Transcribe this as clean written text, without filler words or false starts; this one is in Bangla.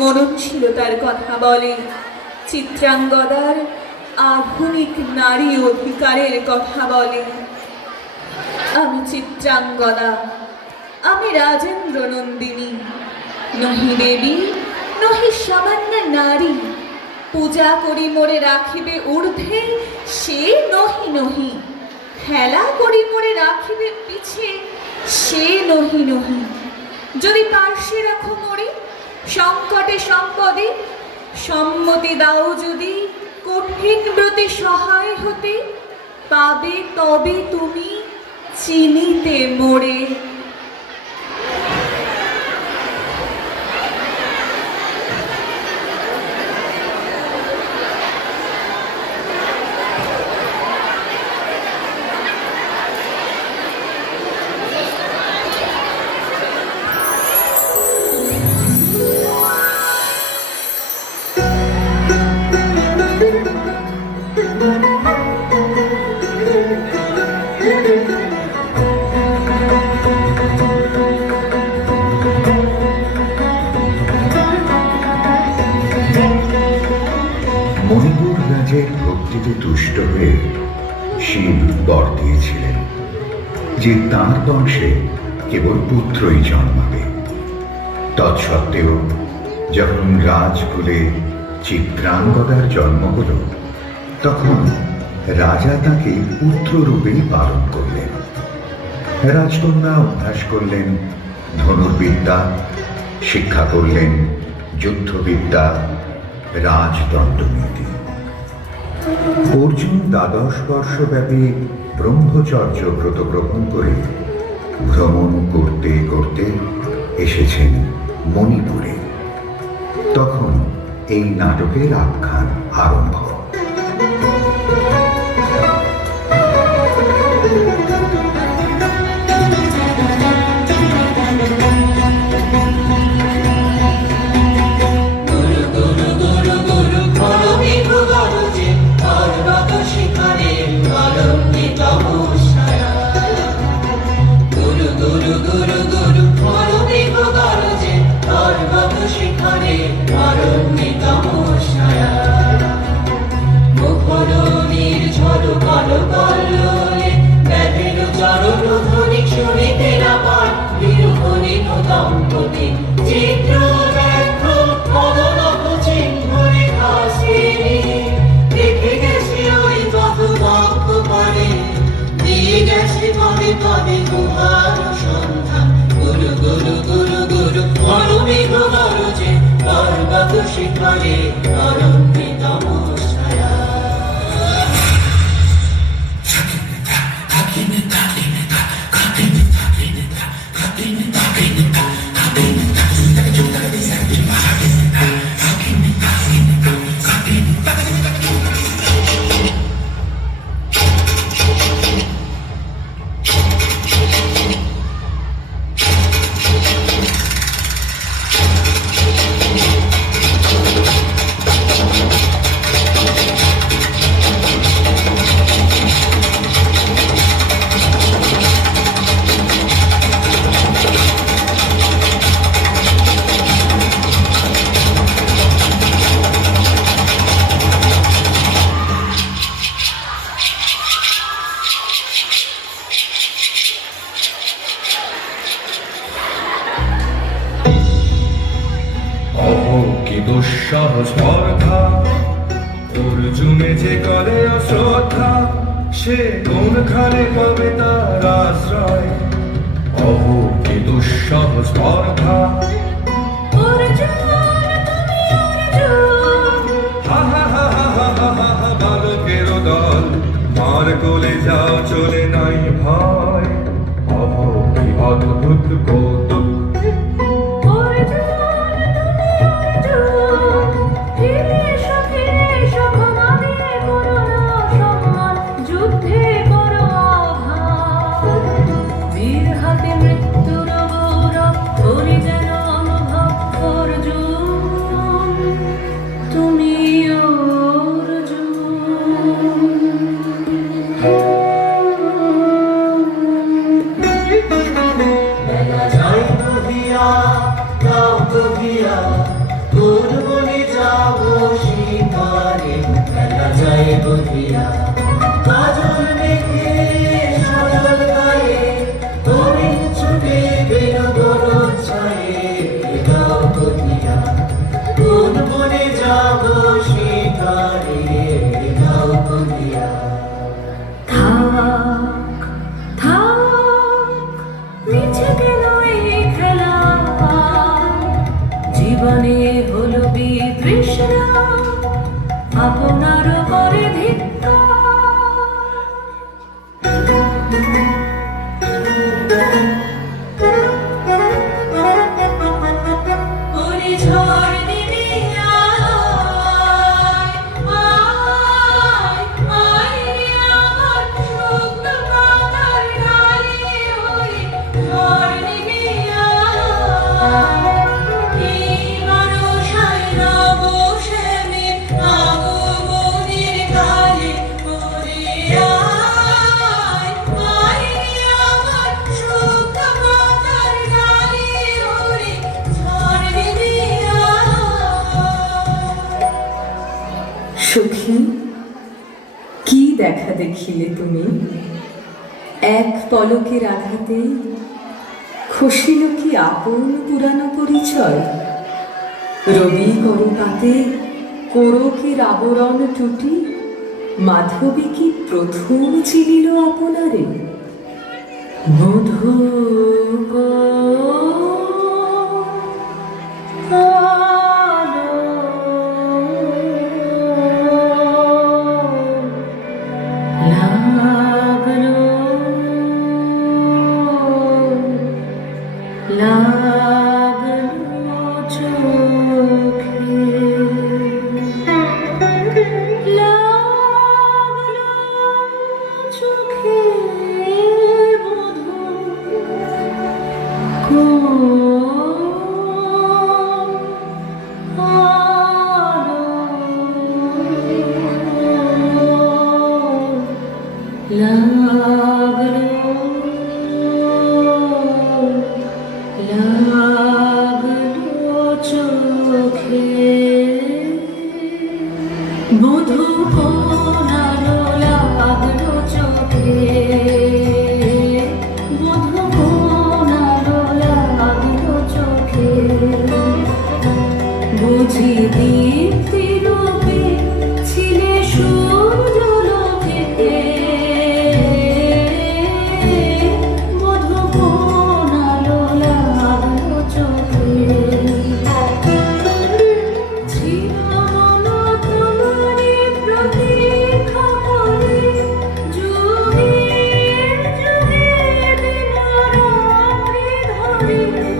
মননশীলতার কথা বলে, চিত্রাঙ্গদার আধুনিক নারী অধিকারের কথা বলে। আমি চিত্রাঙ্গদা, আমি রাজেন্দ্র নন্দিনী, নহি দেবী নহি সামান্য নারী। পূজা করি মোরে রাখিবে ঊর্ধ্বে, সে নহি নহি। হেলা করি মোরে রাখিবে পিছে, সে নহি নহি। যদি পার্শ্বে রাখো মোরে সংকটে সম্পদে, সম্মতি দাও যদি কঠিন ব্রতে সহায় হতে, পাবে তবে তুমি চিনিতে মোরে। মণিপুর রাজের ভক্তিতে তুষ্ট হয়ে শিব বর দিয়েছিলেন যে তাঁর বংশে কেবল পুত্রই জন্মাবে। তৎসত্ত্বেও যখন রাজকুলে চিত্রাঙ্গদার জন্ম হল, তখন রাজা তাকে পুত্ররূপেই পালন করলেন। রাজকন্যা অভ্যাস করলেন ধনুর্বিদ্যা, শিক্ষা করলেন যুদ্ধবিদ্যা, রাজদণ্ডনীতি। অর্জুন 12 বর্ষব্যাপী ব্রহ্মচর্য ব্রত গ্রহণ করে ভ্রমণ করতে করতে এসেছেন মণিপুরে। তখন এই নাটকের আখ্যান আরম্ভ। স্পর্ধা অর্জুনে যে করে অশ্রদ্ধা, সে কোনখানে পাবে তার আশ্রয়? অহো কি দুঃসহ স্পর্ধা। বালকের দল মার কোলে যাও, চলে নাই ভয়। অহো কি অদ্ভুত কৌতুক। বীর হাতে মৃত্যুর গৌরব, ধরি যেন কোন বনে যাব শিকারে, খেলা যায় বধিয়া। কাজল মেঘে সাজল গায়ে, তুমি ছুটে গেল গরম ছায়ে, গাও বধিয়া। কোন বনে যাব শিকারে, গাও বধিয়া। থাক থাক মিছে কেন এই খেলা, জীবনে হলো বিতৃষ্ণা, আপনার করে ধিক্কার। ওরে ঝড় নেমে আয়, আয়, আয় রে আমার শুকনো পাতার ডালে, ওরে ঝড় নেমে আয়। এই বর্ষায় নব শ্যামের আগমনের কালে, ওরে আয়, আয় রে আমার শুকনো পাতার ডালে, ওরে ঝড় নেমে আয়। সখী, কি দেখা দেখিলে তুমি? এক পলকের আঘাতে খসিল কি আপন পুরানো পরিচয়? রবি করপাতে কোরকের আবরণ টুটি, মাধবী কি প্রথম চিনিল আপনারে? মধু লাগলো চোখে, লাগলো চোখে বধূ লাগলো চোখে, বধূ কোনালো লাগলো চোখে, বধূ কোনালো লাগলো চোখে। বুঝি দীপ্তি রূপে ছিলে সূর্যলোকে, বধূ কোনালো লাগলো চোখে। ছিল মন তোমারি প্রতীক্ষা করে, যুগে যুগে দিন রাত্রি ধরে।